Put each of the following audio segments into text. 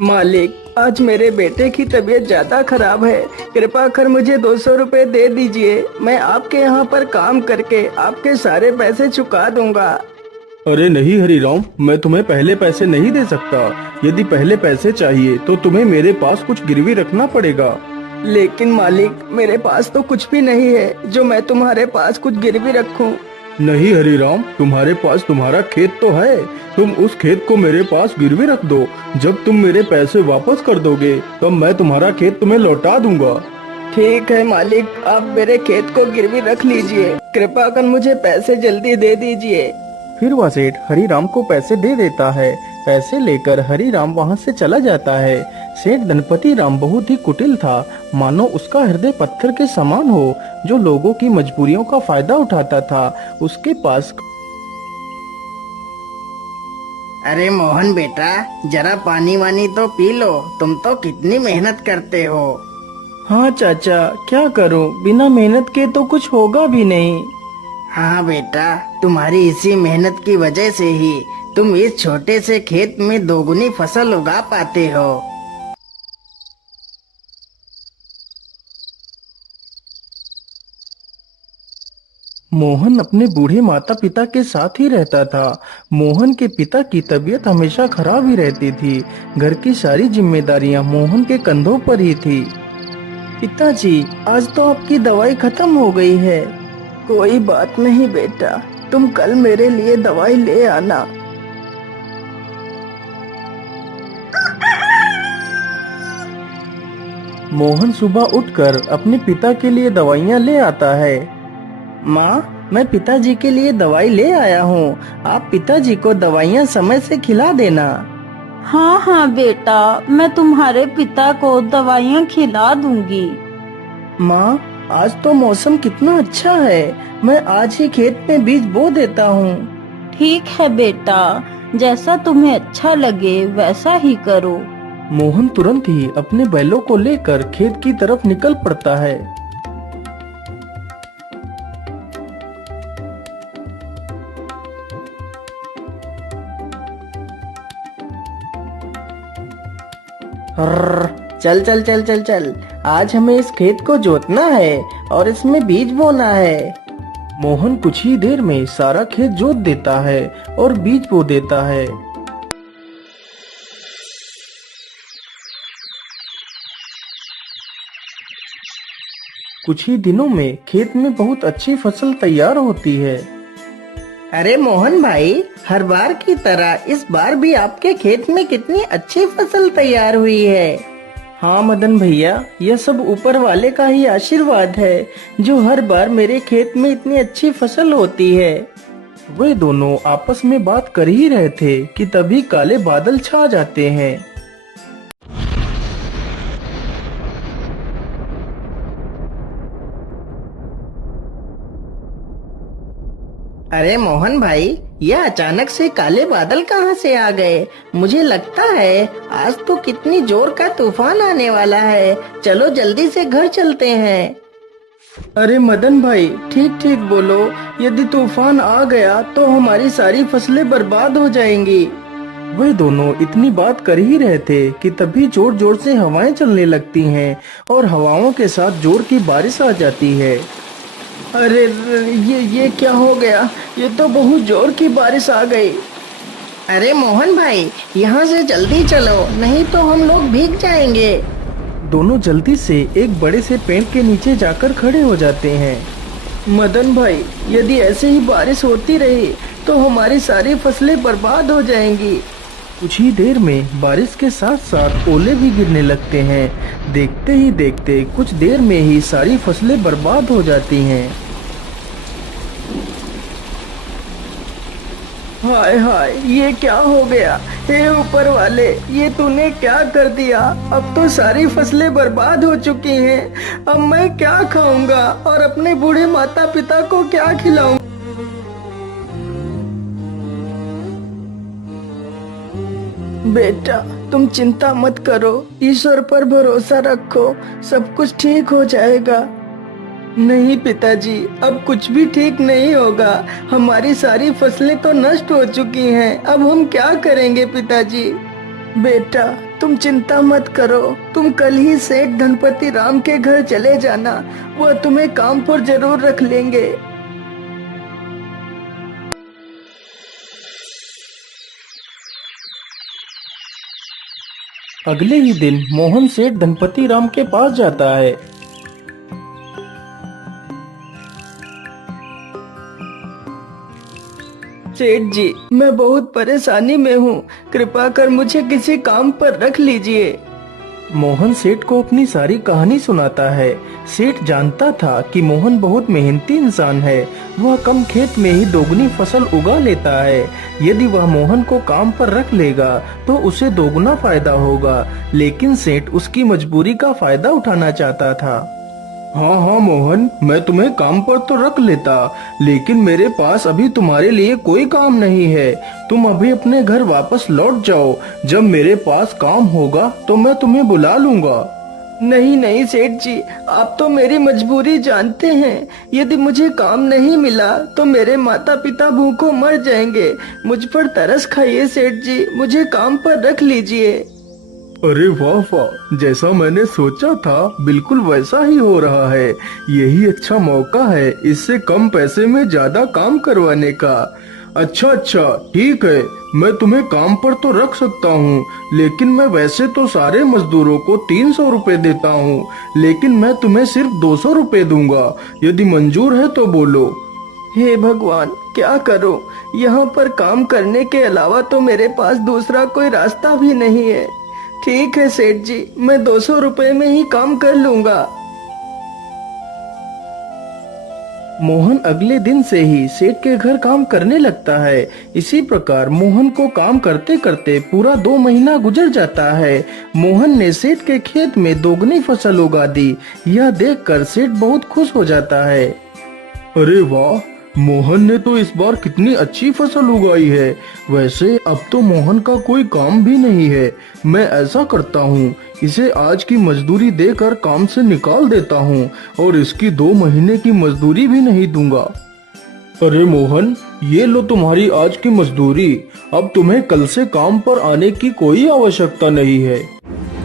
मालिक, आज मेरे बेटे की तबीयत ज्यादा खराब है। कृपा कर मुझे 200 रुपए दे दीजिए। मैं आपके यहाँ पर काम करके आपके सारे पैसे चुका दूंगा। अरे नहीं हरीराम, मैं तुम्हें पहले पैसे नहीं दे सकता। यदि पहले पैसे चाहिए तो तुम्हें मेरे पास कुछ गिरवी रखना पड़ेगा। लेकिन मालिक, मेरे पास तो कुछ भी नहीं है जो मैं तुम्हारे पास कुछ गिरवी रखूं। नहीं हरीराम, तुम्हारे पास तुम्हारा खेत तो है। तुम उस खेत को मेरे पास गिरवी रख दो। जब तुम मेरे पैसे वापस कर दोगे तब मैं तुम्हारा खेत तुम्हें लौटा दूंगा। ठीक है मालिक, आप मेरे खेत को गिरवी रख लीजिए। कृपा कर मुझे पैसे जल्दी दे दीजिए। फिर वह सेठ हरीराम को पैसे दे देता है। पैसे लेकर हरीराम वहाँ से चला जाता है। सेठ धनपति राम बहुत ही कुटिल था, मानो उसका हृदय पत्थर के समान हो, जो लोगों की मजबूरियों का फायदा उठाता था। उसके पास अरे मोहन बेटा, जरा पानी वानी तो पी लो। तुम तो कितनी मेहनत करते हो। हाँ चाचा, क्या करूं, बिना मेहनत के तो कुछ होगा भी नहीं। हाँ बेटा, तुम्हारी इसी मेहनत की वजह से ही तुम इस छोटे से खेत में दोगुनी फसल उगा पाते हो। मोहन अपने बूढ़े माता पिता के साथ ही रहता था। मोहन के पिता की तबीयत हमेशा खराब ही रहती थी। घर की सारी जिम्मेदारियां मोहन के कंधों पर ही थी। पिताजी, आज तो आपकी दवाई खत्म हो गई है। कोई बात नहीं बेटा, तुम कल मेरे लिए दवाई ले आना। मोहन सुबह उठकर अपने पिता के लिए दवाइयां ले आता है। माँ, मैं पिताजी के लिए दवाई ले आया हूँ। आप पिताजी को दवाइयाँ समय से खिला देना। हाँ हाँ बेटा, मैं तुम्हारे पिता को दवाइयाँ खिला दूंगी। माँ, आज तो मौसम कितना अच्छा है। मैं आज ही खेत में बीज बो देता हूँ। ठीक है बेटा, जैसा तुम्हें अच्छा लगे वैसा ही करो। मोहन तुरंत ही अपने बैलों को लेकर खेत की तरफ निकल पड़ता है। चल चल चल चल चल, आज हमें इस खेत को जोतना है और इसमें बीज बोना है। मोहन कुछ ही देर में सारा खेत जोत देता है और बीज बो देता है। कुछ ही दिनों में खेत में बहुत अच्छी फसल तैयार होती है। अरे मोहन भाई, हर बार की तरह इस बार भी आपके खेत में कितनी अच्छी फसल तैयार हुई है। हाँ मदन भैया, यह सब ऊपर वाले का ही आशीर्वाद है, जो हर बार मेरे खेत में इतनी अच्छी फसल होती है। वे दोनों आपस में बात कर ही रहे थे कि तभी काले बादल छा जाते हैं। अरे मोहन भाई, यह अचानक से काले बादल कहाँ से आ गए? मुझे लगता है आज तो कितनी जोर का तूफान आने वाला है। चलो जल्दी से घर चलते हैं। अरे मदन भाई, ठीक ठीक बोलो। यदि तूफान आ गया तो हमारी सारी फसलें बर्बाद हो जाएंगी। वे दोनों इतनी बात कर ही रहे थे कि तभी जोर जोर से हवाएं चलने लगती हैं और हवाओं के साथ जोर की बारिश आ जाती है। अरे ये क्या हो गया? ये तो बहुत जोर की बारिश आ गई। अरे मोहन भाई, यहाँ से जल्दी चलो, नहीं तो हम लोग भीग जाएंगे। दोनों जल्दी से एक बड़े से पेड़ के नीचे जाकर खड़े हो जाते हैं। मदन भाई, यदि ऐसे ही बारिश होती रही तो हमारी सारी फसलें बर्बाद हो जाएंगी। कुछ ही देर में बारिश के साथ साथ ओले भी गिरने लगते हैं। देखते ही देखते कुछ देर में ही सारी फसलें बर्बाद हो जाती हैं। हाय हाय, ये क्या हो गया? हे ऊपर वाले, ये तूने क्या कर दिया? अब तो सारी फसलें बर्बाद हो चुकी हैं। अब मैं क्या खाऊंगा और अपने बूढ़े माता पिता को क्या खिलाऊंगा? बेटा, तुम चिंता मत करो, ईश्वर पर भरोसा रखो, सब कुछ ठीक हो जाएगा। नहीं पिताजी, अब कुछ भी ठीक नहीं होगा। हमारी सारी फसलें तो नष्ट हो चुकी हैं। अब हम क्या करेंगे पिताजी? बेटा, तुम चिंता मत करो। तुम कल ही सेठ धनपति राम के घर चले जाना। वह तुम्हें काम पर जरूर रख लेंगे। अगले ही दिन मोहन सेठ धनपति राम के पास जाता है। सेठ जी, मैं बहुत परेशानी में हूँ। कृपा कर मुझे किसी काम पर रख लीजिए। मोहन सेठ को अपनी सारी कहानी सुनाता है। सेठ जानता था कि मोहन बहुत मेहनती इंसान है। वह कम खेत में ही दोगुनी फसल उगा लेता है। यदि वह मोहन को काम पर रख लेगा तो उसे दोगुना फायदा होगा, लेकिन सेठ उसकी मजबूरी का फायदा उठाना चाहता था। हाँ हाँ मोहन, मैं तुम्हें काम पर तो रख लेता, लेकिन मेरे पास अभी तुम्हारे लिए कोई काम नहीं है। तुम अभी अपने घर वापस लौट जाओ। जब मेरे पास काम होगा तो मैं तुम्हें बुला लूंगा। नहीं नहीं सेठ जी, आप तो मेरी मजबूरी जानते हैं। यदि मुझे काम नहीं मिला तो मेरे माता पिता भूखों मर जाएंगे। मुझ पर तरस खाइए सेठ जी, मुझे काम पर रख लीजिए। अरे वाह वाह, जैसा मैंने सोचा था बिल्कुल वैसा ही हो रहा है। यही अच्छा मौका है इससे कम पैसे में ज्यादा काम करवाने का। अच्छा ठीक है, मैं तुम्हें काम पर तो रख सकता हूँ, लेकिन मैं वैसे तो सारे मजदूरों को 300 रुपए देता हूँ, लेकिन मैं तुम्हें सिर्फ 200 रुपए दूंगा। यदि मंजूर है तो बोलो। हे भगवान, क्या करूं? यहाँ पर काम करने के अलावा तो मेरे पास दूसरा कोई रास्ता भी नहीं है। ठीक है सेठ जी, मैं 200 रुपए में ही काम कर लूंगा। मोहन अगले दिन से ही सेठ के घर काम करने लगता है। इसी प्रकार मोहन को काम करते करते पूरा 2 महीना गुजर जाता है। मोहन ने सेठ के खेत में दोगुनी फसल उगा दी। यह देखकर सेठ बहुत खुश हो जाता है। अरे वाह, मोहन ने तो इस बार कितनी अच्छी फसल उगाई है। वैसे अब तो मोहन का कोई काम भी नहीं है। मैं ऐसा करता हूँ, इसे आज की मजदूरी देकर काम से निकाल देता हूँ और इसकी 2 महीने की मजदूरी भी नहीं दूंगा। अरे मोहन, ये लो तुम्हारी आज की मजदूरी। अब तुम्हें कल से काम पर आने की कोई आवश्यकता नहीं है।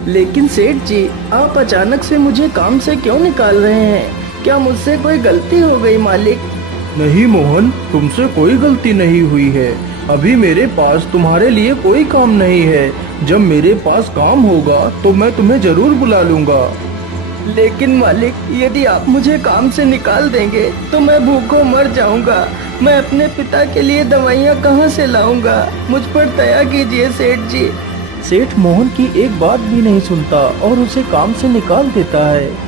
लेकिन सेठ जी, आप अचानक से मुझे काम से क्यों निकाल रहे हैं? क्या मुझसे कोई गलती हो गई मालिक? नहीं मोहन, तुमसे कोई गलती नहीं हुई है। अभी मेरे पास तुम्हारे लिए कोई काम नहीं है। जब मेरे पास काम होगा तो मैं तुम्हें जरूर बुला लूंगा। लेकिन मालिक, यदि आप मुझे काम से निकाल देंगे तो मैं भूखों मर जाऊंगा। मैं अपने पिता के लिए दवाइयाँ कहाँ से लाऊंगा? मुझ पर दया कीजिए सेठ जी। सेठ मोहन की एक बात भी नहीं सुनता और उसे काम से निकाल देता है।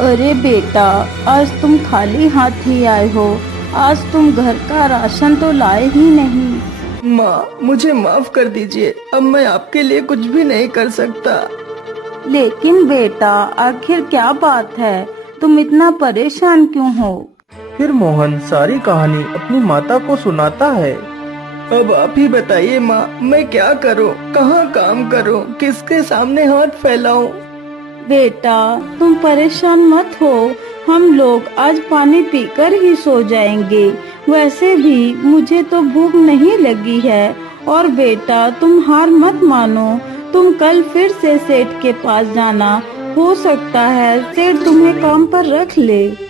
अरे बेटा, आज तुम खाली हाथ ही आए हो। आज तुम घर का राशन तो लाए ही नहीं। माँ, मुझे माफ कर दीजिए। अब मैं आपके लिए कुछ भी नहीं कर सकता। लेकिन बेटा, आखिर क्या बात है? तुम इतना परेशान क्यों हो? फिर मोहन सारी कहानी अपनी माता को सुनाता है। अब आप ही बताइए माँ, मैं क्या करूँ? कहाँ काम करूँ? किसके सामने हाथ फैलाऊं? बेटा, तुम परेशान मत हो। हम लोग आज पानी पीकर ही सो जाएंगे। वैसे भी मुझे तो भूख नहीं लगी है। और बेटा, तुम हार मत मानो। तुम कल फिर से सेठ के पास जाना। हो सकता है सेठ तुम्हें काम पर रख ले।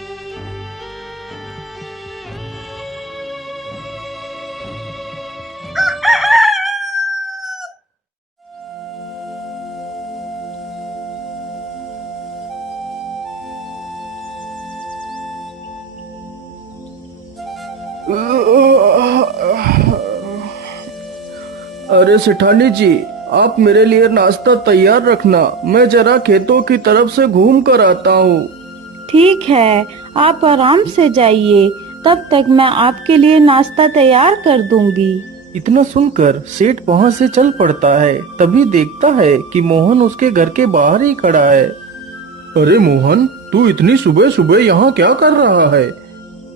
अरे सेठानी जी, आप मेरे लिए नाश्ता तैयार रखना। मैं जरा खेतों की तरफ से घूम कर आता हूँ। ठीक है, आप आराम से जाइए। तब तक मैं आपके लिए नाश्ता तैयार कर दूंगी। इतना सुनकर सेठ वहाँ से चल पड़ता है। तभी देखता है कि मोहन उसके घर के बाहर ही खड़ा है। अरे मोहन, तू इतनी सुबह सुबह यहाँ क्या कर रहा है?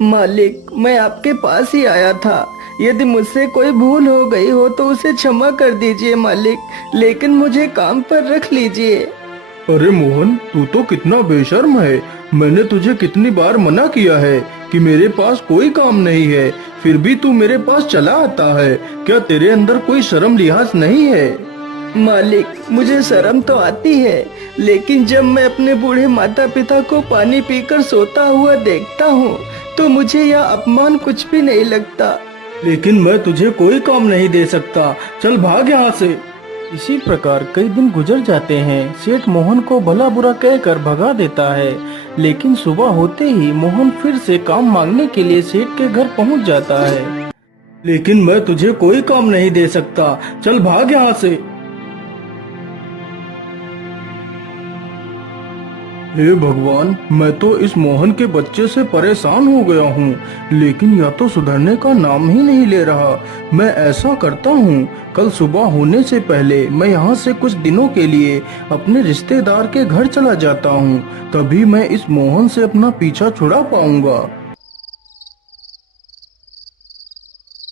मालिक, मैं आपके पास ही आया था। यदि मुझसे कोई भूल हो गई हो तो उसे क्षमा कर दीजिए मालिक, लेकिन मुझे काम पर रख लीजिए। अरे मोहन, तू तो कितना बेशर्म है। मैंने तुझे कितनी बार मना किया है कि मेरे पास कोई काम नहीं है, फिर भी तू मेरे पास चला आता है। क्या तेरे अंदर कोई शर्म लिहाज नहीं है? मालिक, मुझे शर्म तो आती है, लेकिन जब मैं अपने बूढ़े माता पिता को पानी पीकर सोता हुआ देखता हूँ तो मुझे यह अपमान कुछ भी नहीं लगता। लेकिन मैं तुझे कोई काम नहीं दे सकता, चल भाग यहाँ से। इसी प्रकार कई दिन गुजर जाते हैं। सेठ मोहन को भला बुरा कहकर भगा देता है, लेकिन सुबह होते ही मोहन फिर से काम मांगने के लिए सेठ के घर पहुंच जाता है। लेकिन मैं तुझे कोई काम नहीं दे सकता, चल भाग यहाँ से। हे भगवान, मैं तो इस मोहन के बच्चे से परेशान हो गया हूँ, लेकिन यह तो सुधरने का नाम ही नहीं ले रहा। मैं ऐसा करता हूँ, कल सुबह होने से पहले मैं यहाँ से कुछ दिनों के लिए अपने रिश्तेदार के घर चला जाता हूँ, तभी मैं इस मोहन से अपना पीछा छुड़ा पाऊंगा।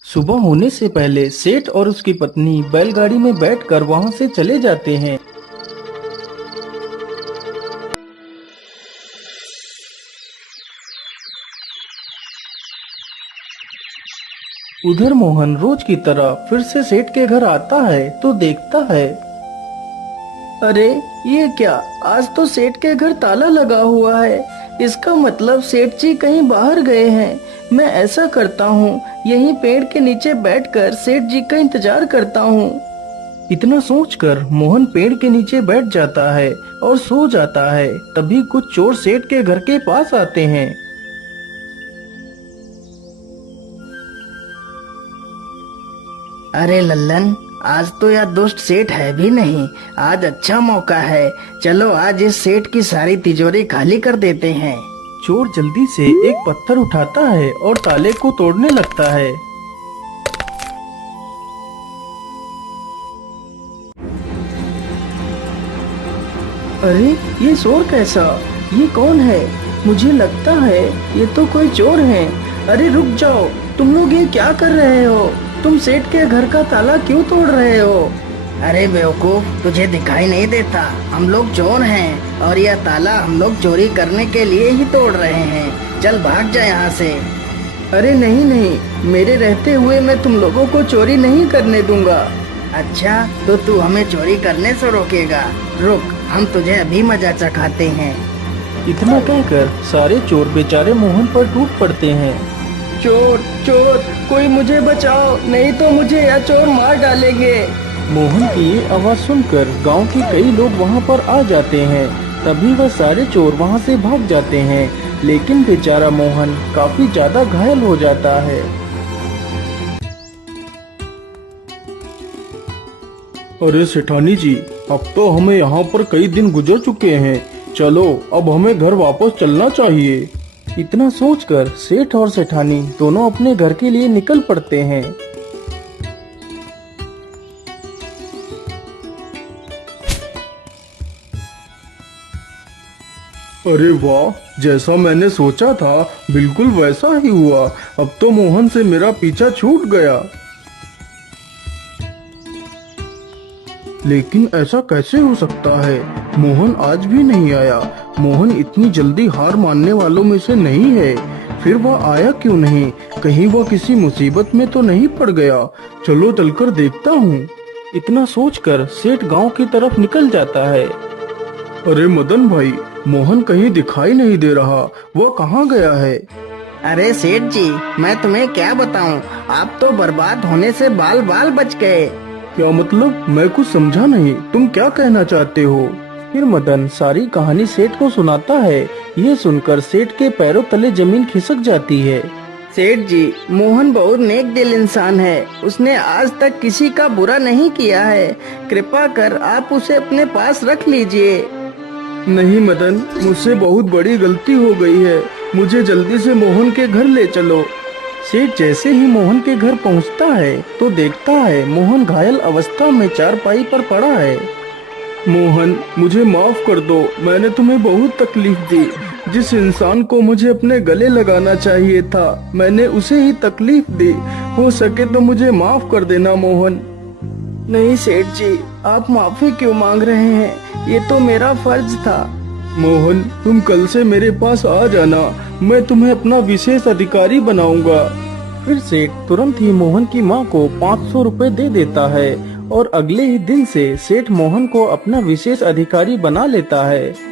सुबह होने से पहले सेठ और उसकी पत्नी बैलगाड़ी में बैठकर वहाँ से चले जाते हैं। उधर मोहन रोज की तरह फिर से सेठ के घर आता है तो देखता है, अरे ये क्या, आज तो सेठ के घर ताला लगा हुआ है। इसका मतलब सेठ जी कहीं बाहर गए हैं। मैं ऐसा करता हूँ, यहीं पेड़ के नीचे बैठकर सेठ जी का इंतजार करता हूँ। इतना सोचकर मोहन पेड़ के नीचे बैठ जाता है और सो जाता है। तभी कुछ चोर सेठ के घर के पास आते हैं। अरे लल्लन, आज तो यह दुष्ट सेठ है भी नहीं। आज अच्छा मौका है, चलो आज इस सेठ की सारी तिजोरी खाली कर देते हैं। चोर जल्दी से एक पत्थर उठाता है और ताले को तोड़ने लगता है। अरे ये शोर कैसा, ये कौन है? मुझे लगता है ये तो कोई चोर है। अरे रुक जाओ, तुम लोग ये क्या कर रहे हो? तुम सेठ के घर का ताला क्यों तोड़ रहे हो? अरे बेवकूफ, तुझे दिखाई नहीं देता? हम लोग चोर हैं और यह ताला हम लोग चोरी करने के लिए ही तोड़ रहे हैं। चल भाग जा यहाँ से। अरे नहीं नहीं, मेरे रहते हुए मैं तुम लोगों को चोरी नहीं करने दूंगा। अच्छा, तो तू हमें चोरी करने से रोकेगा? रुक, हम तुझे अभी मजा चखाते हैं। इतना कहकर सारे चोर बेचारे मोहन पर टूट पड़ते हैं। चोर चोर, कोई मुझे बचाओ, नहीं तो मुझे यह चोर मार डालेंगे। मोहन की ये आवाज सुनकर गांव के कई लोग वहां पर आ जाते हैं। तभी वह सारे चोर वहां से भाग जाते हैं, लेकिन बेचारा मोहन काफी ज्यादा घायल हो जाता है। अरे सेठानी जी, अब तो हमें यहाँ पर कई दिन गुजर चुके हैं, चलो अब हमें घर वापस चलना चाहिए। इतना सोचकर सेठ और सेठानी दोनों अपने घर के लिए निकल पड़ते हैं। अरे वाह, जैसा मैंने सोचा था बिल्कुल वैसा ही हुआ। अब तो मोहन से मेरा पीछा छूट गया। लेकिन ऐसा कैसे हो सकता है? मोहन आज भी नहीं आया। मोहन इतनी जल्दी हार मानने वालों में से नहीं है। फिर वह आया क्यों नहीं? कहीं वह किसी मुसीबत में तो नहीं पड़ गया? चलो चलकर देखता हूँ। इतना सोचकर सेठ गांव की तरफ निकल जाता है। अरे मदन भाई, मोहन कहीं दिखाई नहीं दे रहा, वह कहाँ गया है? अरे सेठ जी, मैं तुम्हें क्या बताऊं, आप तो बर्बाद होने से बाल बाल बच गए। क्या मतलब? मैं कुछ समझा नहीं, तुम क्या कहना चाहते हो? फिर मदन सारी कहानी सेठ को सुनाता है। ये सुनकर सेठ के पैरों तले जमीन खिसक जाती है। सेठ जी, मोहन बहुत नेक दिल इंसान है। उसने आज तक किसी का बुरा नहीं किया है। कृपा कर आप उसे अपने पास रख लीजिए। नहीं मदन, मुझसे बहुत बड़ी गलती हो गई है। मुझे जल्दी से मोहन के घर ले चलो। सेठ जैसे ही मोहन के घर पहुंचता है तो देखता है मोहन घायल अवस्था में चारपाई पर पड़ा है। मोहन, मुझे माफ कर दो, मैंने तुम्हें बहुत तकलीफ दी। जिस इंसान को मुझे अपने गले लगाना चाहिए था, मैंने उसे ही तकलीफ दी। हो सके तो मुझे माफ कर देना मोहन। नहीं सेठ जी, आप माफी क्यों मांग रहे हैं? ये तो मेरा फर्ज था। मोहन, तुम कल से मेरे पास आ जाना, मैं तुम्हें अपना विशेष अधिकारी बनाऊंगा। फिर सेठ तुरंत ही मोहन की माँ को 500 रुपए दे देता है और अगले ही दिन से सेठ मोहन को अपना विशेष अधिकारी बना लेता है।